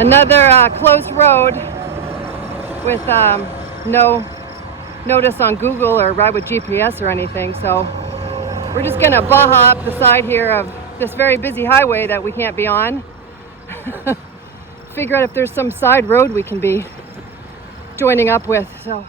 Another closed road with no notice on Google or ride with GPS or anything. So we're just gonna baja up the side here of this very busy highway that we can't be on. Figure out if there's some side road we can be joining up with. So.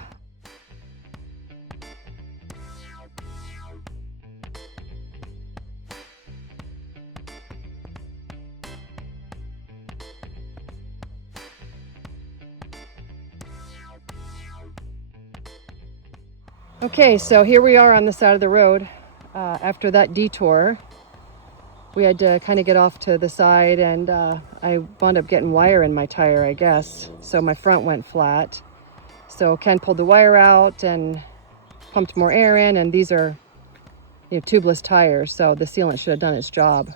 Okay, so here we are on the side of the road. After that detour, we had to kind of get off to the side, and I wound up getting wire in my tire, I guess. So my front went flat. So Ken pulled the wire out and pumped more air in, and these are, tubeless tires, so the sealant should have done its job.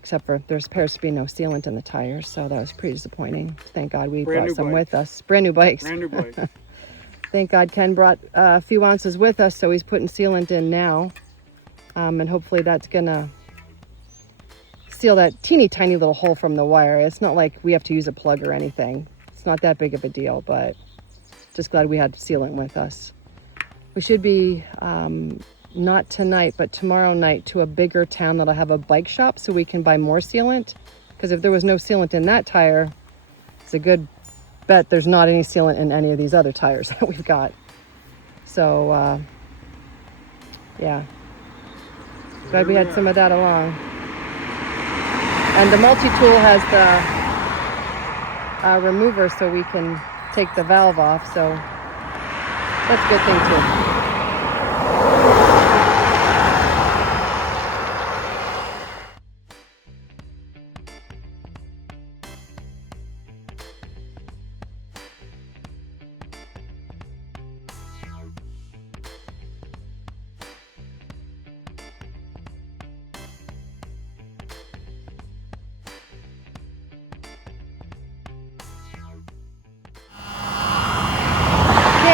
Except for there appears to be no sealant in the tires, so that was pretty disappointing. Thank God we brought some with us. Brand new bikes. Brand new bike. Thank God Ken brought a few ounces with us, so he's putting sealant in now. And hopefully that's gonna seal that teeny tiny little hole from the wire. It's not like we have to use a plug or anything. It's not that big of a deal, but just glad we had sealant with us. We should be, not tonight, but tomorrow night, to a bigger town that'll have a bike shop so we can buy more sealant. Because if there was no sealant in that tire, it's a good bet there's not any sealant in any of these other tires that we've got. So yeah, glad we had some of that along. And the multi-tool has the remover so we can take the valve off, so that's a good thing too.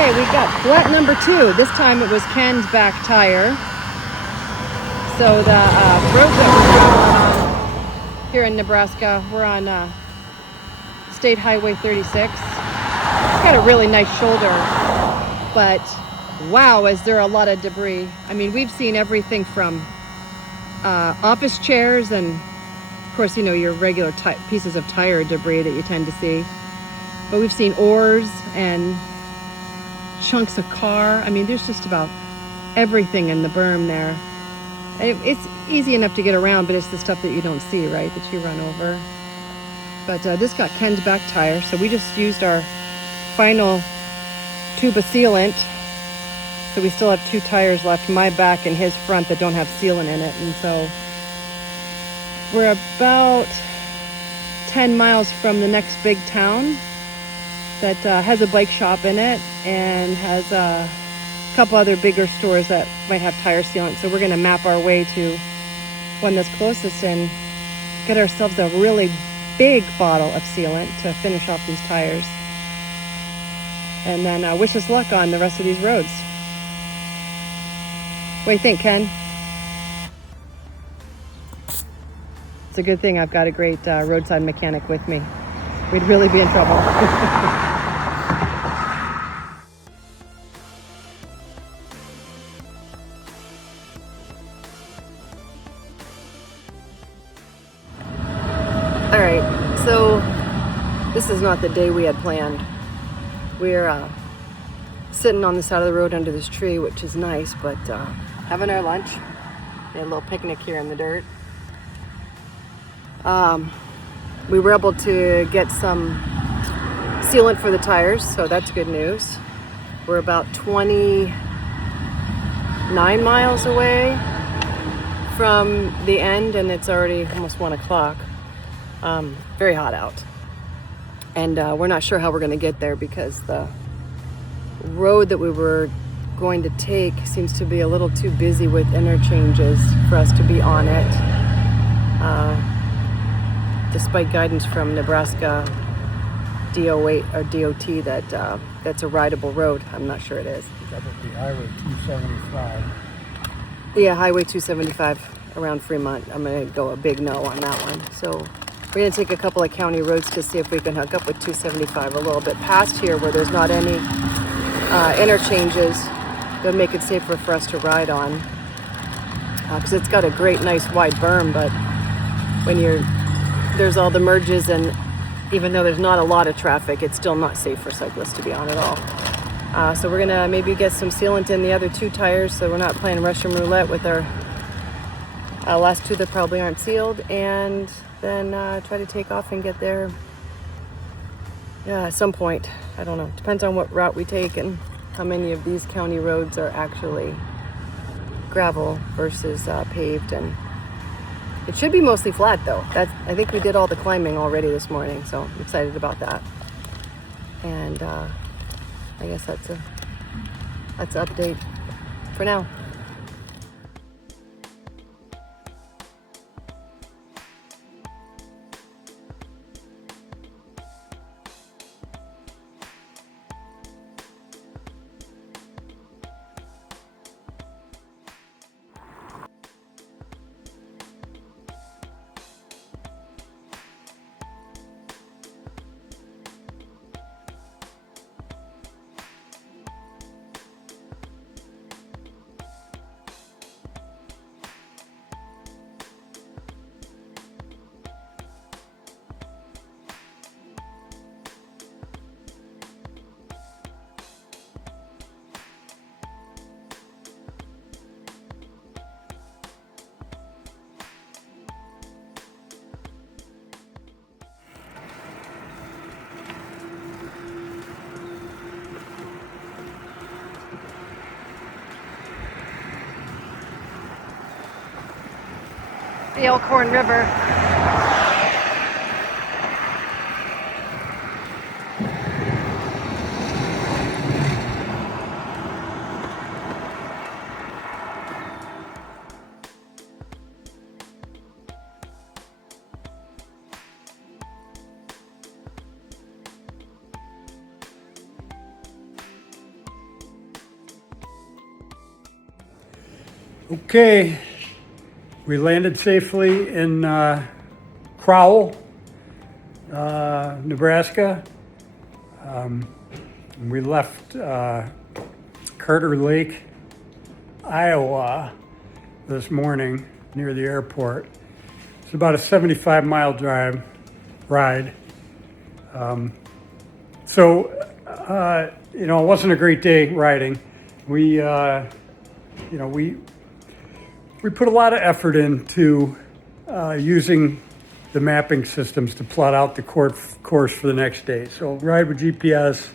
We got flat number 2. This time it was Ken's back tire. So the road that we're on here in Nebraska, we're on State Highway 36. It's got a really nice shoulder, but wow, is there a lot of debris. I mean, we've seen everything from office chairs and, of course, your regular pieces of tire debris that you tend to see. But we've seen oars and chunks of car. I mean, there's just about everything in the berm there. It's easy enough to get around, but it's the stuff that you don't see, right, that you run over. But this got Ken's back tire, so we just used our final tube of sealant. So we still have 2 tires left, my back and his front, that don't have sealant in it. And so we're about 10 miles from the next big town that has a bike shop in it and has a couple other bigger stores that might have tire sealant. So we're going to map our way to one that's closest and get ourselves a really big bottle of sealant to finish off these tires. And then wish us luck on the rest of these roads. What do you think, Ken? It's a good thing I've got a great roadside mechanic with me. We'd really be in trouble. All right, so this is not the day we had planned. We're sitting on the side of the road under this tree, which is nice, but having our lunch. We had a little picnic here in the dirt. We were able to get some sealant for the tires, so that's good news. We're about 29 miles away from the end, and it's already almost 1 o'clock. Very hot out. And we're not sure how we're going to get there because the road that we were going to take seems to be a little too busy with interchanges for us to be on it. Despite guidance from Nebraska DOT that that's a rideable road. I'm not sure it is. That would be Highway 275. Yeah, Highway 275 around Fremont. I'm going to go a big no on that one. So We're gonna take a couple of county roads to see if we can hook up with 275 a little bit past here where there's not any interchanges. It'll make it safer for us to ride on. Because it's got a great, nice wide berm, but when there's all the merges, and even though there's not a lot of traffic, it's still not safe for cyclists to be on at all. So we're gonna maybe get some sealant in the other two tires so we're not playing Russian roulette with our last two that probably aren't sealed, and then try to take off and get there at some point. I don't know, depends on what route we take and how many of these county roads are actually gravel versus paved. And it should be mostly flat though. I think we did all the climbing already this morning, so I'm excited about that. And I guess that's an update for now. The Elkhorn River. Okay, we landed safely in Crowell, Nebraska. We left Carter Lake, Iowa this morning near the airport. It's about a 75-mile ride. It wasn't a great day riding. We put a lot of effort into using the mapping systems to plot out the course for the next day. So ride with GPS,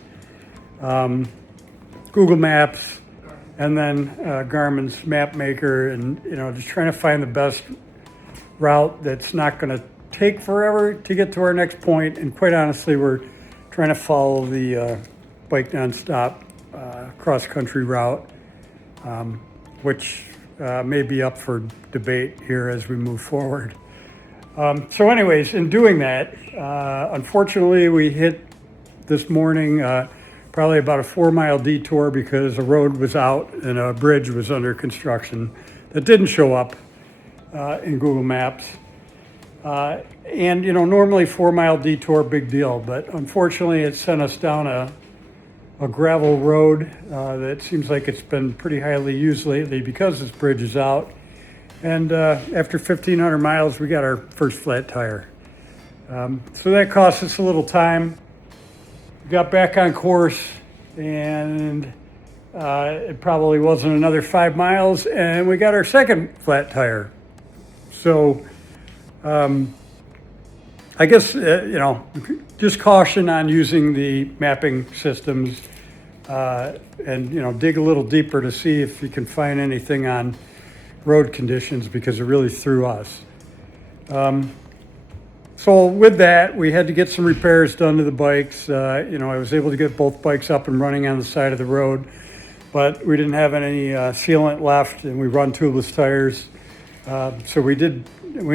Google Maps, and then Garmin's Map Maker, and just trying to find the best route that's not going to take forever to get to our next point. And quite honestly, we're trying to follow the bike nonstop cross-country route, which may be up for debate here as we move forward. So anyways, in doing that, unfortunately, we hit this morning probably about a 4-mile detour because a road was out and a bridge was under construction that didn't show up in Google Maps. And normally 4-mile detour, big deal, but unfortunately it sent us down a gravel road that seems like it's been pretty highly used lately because this bridge is out. And after 1,500 miles, we got our first flat tire. So that cost us a little time. We got back on course, and it probably wasn't another 5 miles, and we got our second flat tire. So I guess, just caution on using the mapping systems and dig a little deeper to see if you can find anything on road conditions, because it really threw us. So with that, we had to get some repairs done to the bikes. I was able to get both bikes up and running on the side of the road, but we didn't have any sealant left, and we run tubeless tires. So we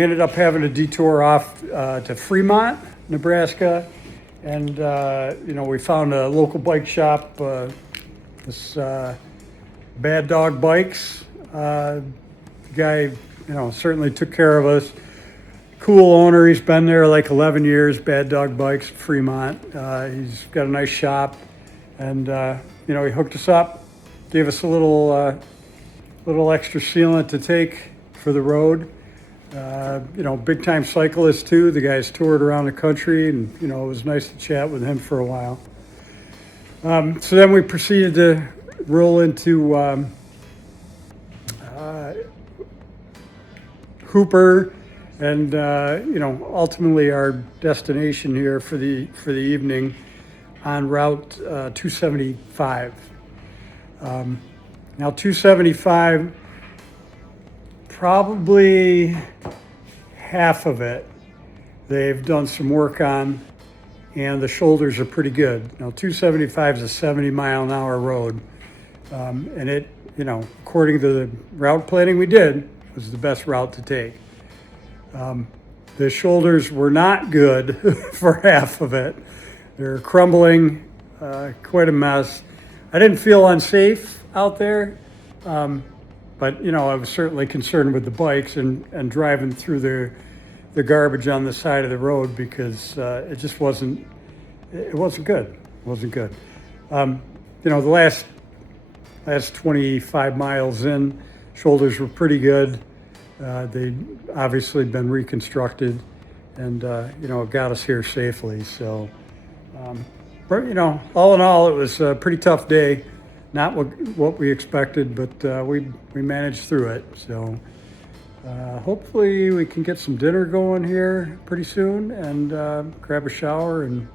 ended up having a detour off to Fremont, Nebraska, and we found a local bike shop, this Bad Dog Bikes. The guy, certainly took care of us. cool owner. He's been there like 11 years, Bad Dog Bikes, Fremont. He's got a nice shop, and he hooked us up, gave us a little extra sealant to take for the road. Big time cyclist too. The guy's toured around the country, and it was nice to chat with him for a while. So then we proceeded to roll into Hooper, and ultimately our destination here for the evening on Route 275. Now 275, probably half of it they've done some work on, and the shoulders are pretty good. Now 275 is a 70-mile-an-hour road, and it, according to the route planning we did, was the best route to take. The shoulders were not good for half of it. They're crumbling, quite a mess. I didn't feel unsafe out there, but I was certainly concerned with the bikes and driving through the garbage on the side of the road, because it just wasn't good. It wasn't good. The last 25 miles in, shoulders were pretty good. They'd obviously been reconstructed, and it got us here safely. So, all in all, it was a pretty tough day. Not what we expected, but we managed through it. So, hopefully we can get some dinner going here pretty soon, and grab a shower and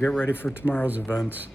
get ready for tomorrow's events.